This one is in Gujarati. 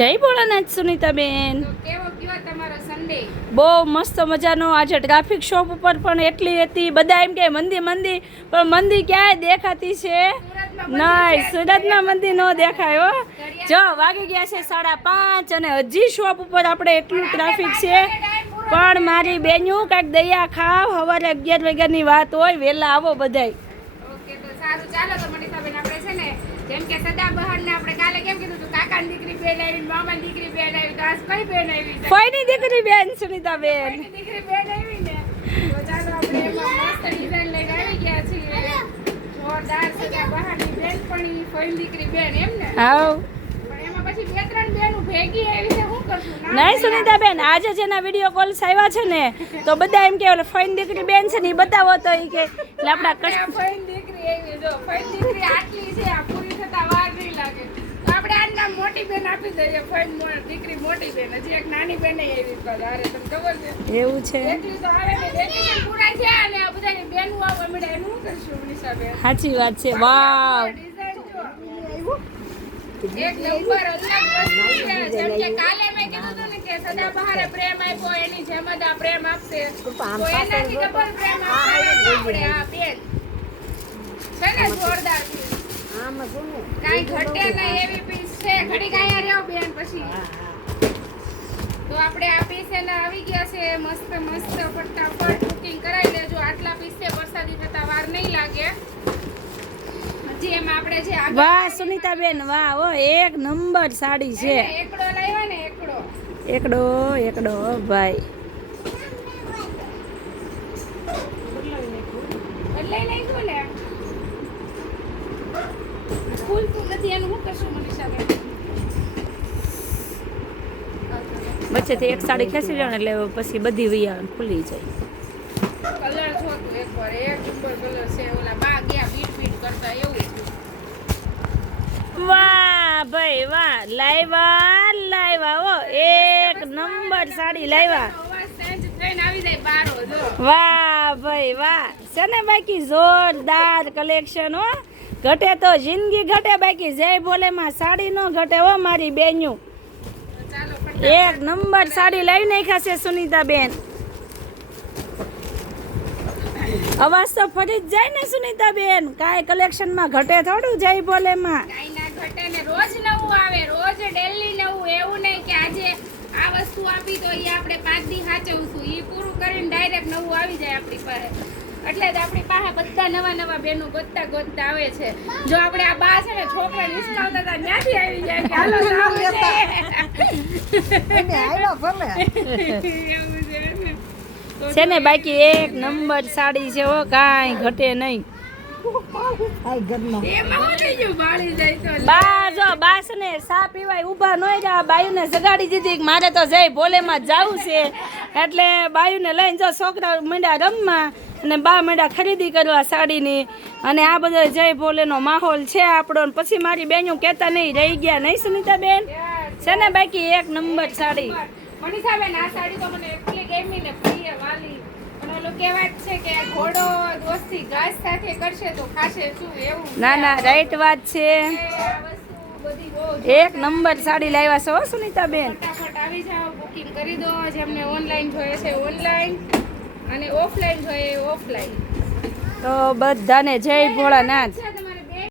જય ભોળાનાથ સુનીતાબેન. કેવો ગયો તમારો સન્ડે? બહુ મસ્ત મજાનો. આજે ટ્રાફિક શોપ ઉપર પણ એટલી હતી. બધા એમ કે મંદી મંદી, પણ મંદી ક્યાંય દેખાતી છે નહીં. સુરતમાં મંદી ન દેખાય હો. જો વાગી ગયા છે 5:30 અને હજી શોપ ઉપર આપણે એટલું ટ્રાફિક છે. પણ મારી બેન્યું કાંઈક દયા ખાવ. સવારે 11 વાગ્યાની વાત હોય, વહેલા આવો બધાય. ઓકે તો સારું, ચાલો તો મનીષાબેન આપણે છે ને જેમ કે સદાબહાર ને આપણે કાલે કેમ કીધું હતું કાકાની દીકરી બેન આવી, મામાની દીકરી બેન આવી, તો આજ કઈ બેન આવી? ફઈની દીકરી બેન સુનીતાબેન. ફઈની દીકરી બેન આવી ને, તો ચાલો આપણે એમાં મસ્ત ડિઝાઇન લઈને આવી ગયા છીએ. જોરદાર સદાબહારની બેનપણી, ફઈની દીકરી બેન એમ ને? હાવ. પણ એમાં પછી 2-3 બેનો ભેગી આવી છે, શું કરશું? નહીં સુનીતાબેન, આજે જેના વિડીયો કોલ્સ આવ્યા છે ને, તો બધા એમ કે ઓલે ફઈની દીકરી બેન છે ને, એ બતાવો તો એ કે એટલે આપણા ફઈની દીકરી આવી. જો ફઈની દીકરી આટલી છે, આ પૂરી થતા વાર નહીં લાગે. તો આપણે આનું નામ મોટી બેન આપી દઈએ. ફઈની દીકરી મોટી બેન. હજી એક નાની બેન આવી પર. અરે તમને ખબર છે એવું છે. એટલી તો આવે ને, વેકેશન પૂરા થયા અને આ બધાની બેનો આવવા મળ્યા, એનું શું કરશું મનીષાબેન? સાચી વાત છે. વાવ. ડિઝાઇન જો એક નંબર અલગ વસ્તુ છે. જેમ કે કાલે મેં કીધું હતું ને કે સદાબહારે પ્રેમ આપ્યો, એની જેમ જ આ પ્રેમ આપશે. તો એનાથી ડબલ પ્રેમ આપશે આપણે આ બેન છે ને. જોરદાર પીસ, કાંઈ ઘટે નહીં એવી પીસ છે. ઘડી કાંઈ રહ્યો બેન પછી. તો આપણે આ પીસ એના આવી ગયા છે. મસ્ત મસ્ત ફટાફટ બુકિંગ કરાવી લેજો. આટલા પીસ છે, વરસાદી થતા વાર નહીં લાગે. હજી એમાં આપણે જે આગળ વાહ સુનીતાબેન, વાહ. ઓ એક નંબર સાડી છે. એકડો લાવ્યા ને, એકડો એકડો એકડો ભાઈ. બદલાઈ નાખ્યું ને. ફૂલ નથી, એનું શું કરશું મનીષાબેન? વચ્ચેથી એક સાડી ખેંચી લો ને એટલે પછી બધી વૈયા ખુલી જાય. કલર જોતું એકવાર, એક ઉપર કલર છે. ઓલા બા ગયા બીટ બીટ કરતા એવું છે. વાહ ભાઈ વાહ. લાવ્યા ઓ એક નંબર સાડી લાવ્યા. અવાજ ચેન્જ થઈને આવી જાય બારો. જો વાહ ભાઈ વાહ. છે ને બાકી જોરદાર કલેક્શન હો. ઘટે તો જિંદગી ઘટે, બાકી જય ભોલેમાં સાડી નો ઘટે હો મારી બેન્યું. તો ચાલો એક નંબર સાડી લાવી નાખ્યા છે સુનીતાબેન. અવાજ તો ફરી જ જાય ને સુનીતાબેન. કાંઈ કલેક્શનમાં ઘટે થોડું જય ભોલેમાં. કાંઈ ના ઘટે ને. રોજ નવું આવે, રોજ ડેલી નવું. એવું નહીં કે આજે આ વસ્તુ આપી તો એ આપણે 5 દી સાચવશું. એ પૂરું કરીને ડાયરેક્ટ નવું આવી જાય આપણી પાસે. એટલે જ આપણી પાસે બધા નવા નવા બેનો ગોતતા ગોતતા આવે છે. જો આપણે આ બા છે ને છોકરા નિષ્કાવતા હતા, ત્યાંથી આવી જાય કે હાલો સાવ છે. એવું છે ને. તો છે ને બાકી એક નંબર સાડી છે હો, કાંઈ ઘટે નહીં. એમાં હું થઈ ગયું ભાળી જાય તો. બા જો બા છે ને સા પીવાય ઊભા ન રહ્યા. બાયુને જગાડી દીધી કે મારે તો જય ભોલેમાં જવું છે. એટલે બાયુને લઈને જો છોકરા મંડ્યા રમવા અને બા મંડ્યા ખરીદી કરવા સાડીની. અને આ બધો જય ભોલેનો માહોલ છે આપણો. ને પછી મારી બેનું કહેતા નહીં રહી ગયા નહીં સુનીતાબેન. છે ને બાકી એક નંબર સાડી. મનીષાબેન આ સાડી તો મને એટલી ગમી ને પ્રિય વાલી. પણ ઓલું કહેવાય છે કે ઘોડો દોસ્તી ઘાસ સાથે કરશે તો ખાશે શું, એવું ના ના રાઈટ વાત છે. આ વસ્તુ બધી બહુ એક નંબર સાડી લાવ્યા છો હો સુનીતાબેન. ફટાફટ આવી જાઓ, બુકિંગ કરી દો. જેમને ઓનલાઈન જોઈએ છે ઓનલાઈન અને ઓફલાઈન જોઈએ ઓફલાઈન. તો બધાને જય ભોળાનાથ.